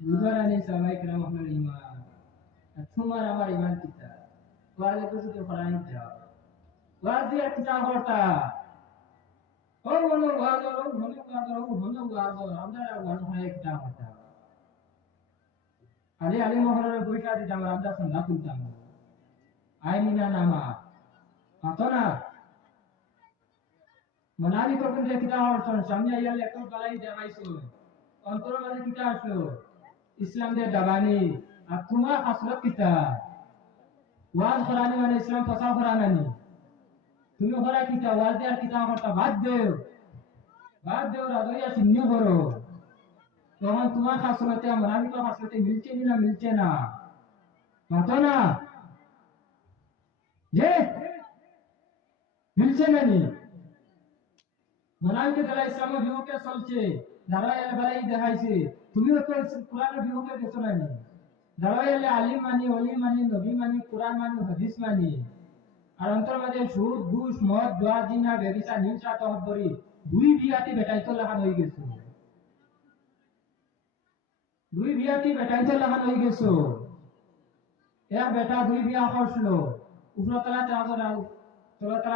বুঝারানি সবাই কেরাম আপনার ইমান তোমার আমার ইমান কিতা ওয়াজ কিছু তো পড়াই যাও ওয়াজ দিয়ে কিতা করতা ও মনো ওয়াজ ও মনো ওয়াজ আমরা ওয়াজ হয় কিতা করতা আরে আরে মহরের পরীক্ষা দিতাম আমরা সন্ধ্যা তুলতাম আইনিনা নামা পাতনা মনাবি করবেন যে কিতা হরছন সামনে আইয়ালে একটু বালাই দেখাইছো অন্তর মাঝে কিতা আসলো ইসলাম দে দাবানি আর তোমার হাসরত কিতা ওয়াজ করানি মানে ইসলাম প্রচার করানি তুমি করা কিতা ওয়াজ দেওয়ার কিতা করতা বাদ দেও রাজইয়া চিহ্ন করো তখন তোমার হাসরতে মনাবি তো হাসরতে মিলছে না মাতো না যে মিলছে না নি মনাবিকে দ্বারা ইসলামের বিপক্ষে চলছে দাঁড়াইলে বেলাই দেখাইছে তুমিও তো কোরআনের বিপক্ষে গেছো না নি দাঁড়াইলে আলিম মানি অলি মানি নবী মানি কোরআন মানি হাদিস মানি আর অন্তর মাঝে সুদ ঘুষ মদ দোয়া জিনা ব্যবিচা হিংসা তহব্বরি দুই বিয়াতি বেটাইতো লাগান হয়ে গেছো দুই বিয়াতি বেটাইতো লাগান হয়ে গেছো এক বেটা দুই বিয়া করছিল উপরতলা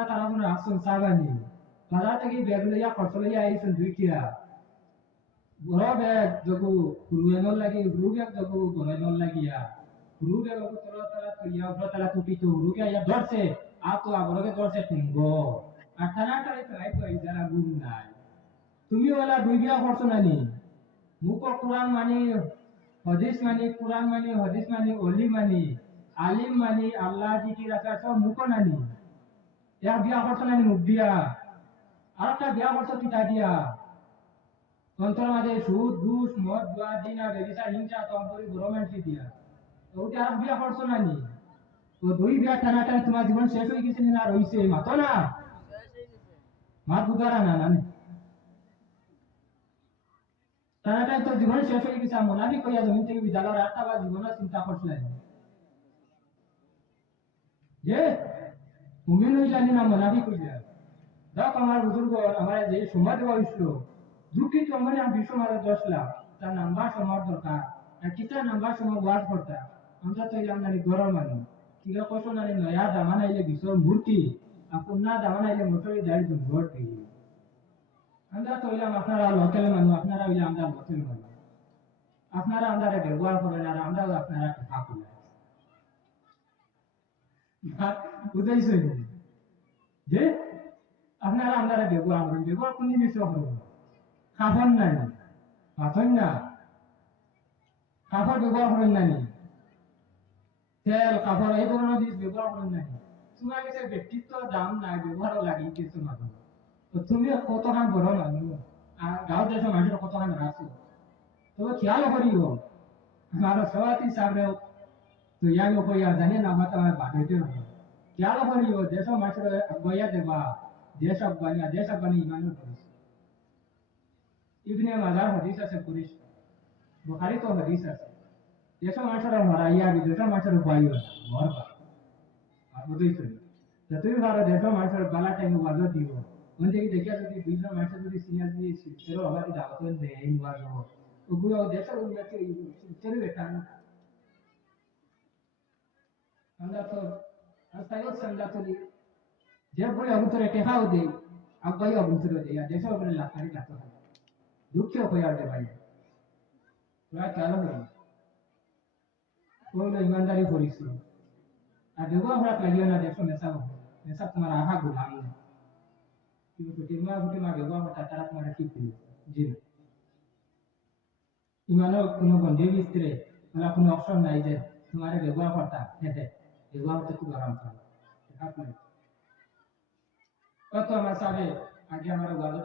তারা আসুন সাবানি বাজার থেকে ব্যাগ লইয়া খরচ লইয়া আইসুন দুই কিয়া বড় ব্যাগ জগু রুয়েনর লাগি রু ব্যাগ জগু বনাইনর লাগিয়া রু ব্যাগ তলা তৈয়া উপরতলা টুপিতো রুকে আইয়া ধরছে আ তো আবরকে ধরছে ঠেঙ্গো আর টানাটাই তো আইতো আই যারা গুণ নাই তুমি ওলা দুই বিয়া করছো নানি মুখ কোরআন মানি হাদিস মানি কোরআন মানি হাদিস মানি অলি মানি আলিম মানি আল্লাহ জিকির আছে সব মুখ নানি এক বিয়া করছো নানি মুখ দিয়া আর একটা বিয়া করছো কিতা দিয়া অন্তর মাঝে সুদ ঘুষ মদ দোয়া জিনা ব্যবিচা হিংসা তম্পরি রোমান্সি দিয়া ওটা আর বিয়া করছো নানি তো দুই বিয়া টানাটা তোমার জীবন শেষ হয়ে গেছে না রইছে মাতো না মাত বুঝারা না নানি টানাটাই তো জীবন শেষ হয়ে গেছে মোনাবি কইয়া জমিন থেকে বিদ্যালয়ের একটা বা জীবনের চিন্তা করছিলেন যে মুমিন হইলানি না মোনাবি কইলা দেখ আমার বুজুর্গ আমার যে সময় দেওয়া হয়েছিল দুঃখিত মানে আমি বিশ্ব মাঝে 10 লাখ তার নাম্বার সময় দরকার আর কিতা নাম্বার সময় ওয়াজ করতা আমরা তো এলাম নানি গরম মানুষ কিলা কষ্ট নানি নয়া দামান আইলে বিশ্বর মূর্তি আর পুন্না দামান আইলে মোটরি দাঁড়ি দুর্ঘট দিই আমরা তো এলাম আপনারা লোকাল মানুষ আপনারা হইলে আমরা লোকাল মানুষ আপনারা আমরা ব্যবহার করেন আর আমরাও আপনারা টাকা কুলাই বুঝাইছো যে আপনারা আমরা ব্যবহার করেন ব্যবহার কোন জিনিস করবেন কাপড় নাই পাথর না কাপড় ব্যবহার করেন নানি তেল কাপড় এই ধরনের জিনিস ব্যবহার করেন নানি তোমার কাছে ব্যক্তিত্ব দাম নাই ব্যবহারও লাগে কিছু মানুষ তো তুমি কতখান বড় মানুষ আর গাঁও দেশের মানুষের কতখান রাখছো তবে খেয়াল করিও আমার সবাই সামনে তো ইয়াং কইয়া জানি না মাতা বাঁধাইতে হবে খেয়াল করিও দেশের মানুষের বইয়া দেবা দেশ আফগানি ইমানের করিস ইবনে মাজার হাদিস আছে পুলিশ বুখারী তো হাদিস আছে দেশের মানুষের হরাইয়া দেশের মানুষের বইয়া ঘর বা আর বুঝই তো যতই ভালো দেশের মানুষের বালা টাইম ওয়াজ দিব ওখান থেকে দেখিয়া যদি দুইজন মানুষের যদি সিনিয়র দিয়ে সেরো আবাদি দাওয়াত দেয় এই ওয়াজ ওগুলো দেশের উন্নতি চলে বেটা না আমরা তো আস্তায়ও সন্ধ্যা চলি যে বলে অবতরে টেকাও দেই আব্বাই অবতরে দেই দেশে ওপরে লাখারি লাতো হয় দুঃখেও হয়ে আসে ভাই প্রায় চালু হই ওগুলো ইমানদারি করিস আর ব্যবহার খারাপ লাগিও না দেখো মেসা তোমার আহা গুলাম না কিন্তু ফুটিমা ব্যবহার করতা তারা তোমার কি দিল জি না ইমানের কোনো বন্ধে বিস্ত্রে ওরা কোনো অপশন নাই যে তোমার ব্যবহার করতা হ্যাঁ ব্যবহার করতে খুব আরাম করে কত আমার সাবে আগে আমার ওয়াজ